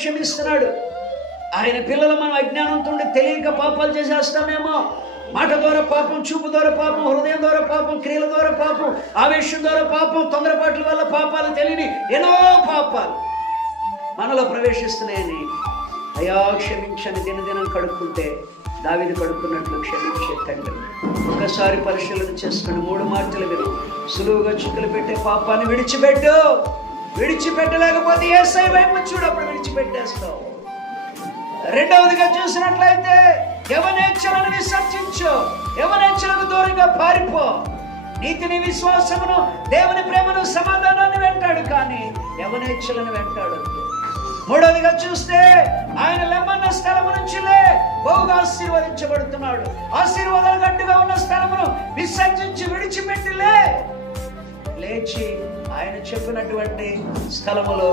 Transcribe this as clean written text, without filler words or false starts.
క్షమిస్తున్నాడు. ఆయన పిల్లలు మనం అజ్ఞానంతో తెలియక పాపాలు చేసేస్తామేమో. మాట ద్వారా పాపం, చూపు ద్వారా పాపం, హృదయం ద్వారా పాపం, క్రియల ద్వారా పాపం, ఆవేశం ద్వారా పాపం, తొందరపాట్ల వల్ల పాపాలు, తెలియని ఎన్నో పాపాలు మనలో ప్రవేశిస్తున్నాయని అయా క్షమించని దినదినం కడుక్కుంటే దావీదు కడుక్కున్నట్లు క్షమించే తండ్రి. ఒకసారి పరిశీలన చేసుకుని 3 మాటలు విను. సులువుగా చిక్కులు పెట్టే పాపాన్ని విడిచిపెట్టు. విడిచిపెట్టలేకపోతే యేసయ్య వైపు చూడు, అప్పుడు విడిచిపెట్టేస్తావు. రెండవదిగా చూసినట్లయితే యవనేచ్ఛలను విసర్జించు. యవనేచ్ఛలకు దూరంగా పారిపో. నీతిని, విశ్వాసమును, దేవుని ప్రేమను, సమాధానాన్ని వెంటాడు, కానీ యవనేచ్ఛలను వెంటాడు. మూడవదిగా చూస్తే ఆయన లెమ్మన్న స్థలము నుంచి బహుగా ఆశీర్వదించబడుతున్నాడు. ఆశీర్వాదాలు గట్టిగా ఉన్న స్థలమును విసర్జించి విడిచిపెట్టి లేచి ఆయన చెప్పినటువంటి స్థలములో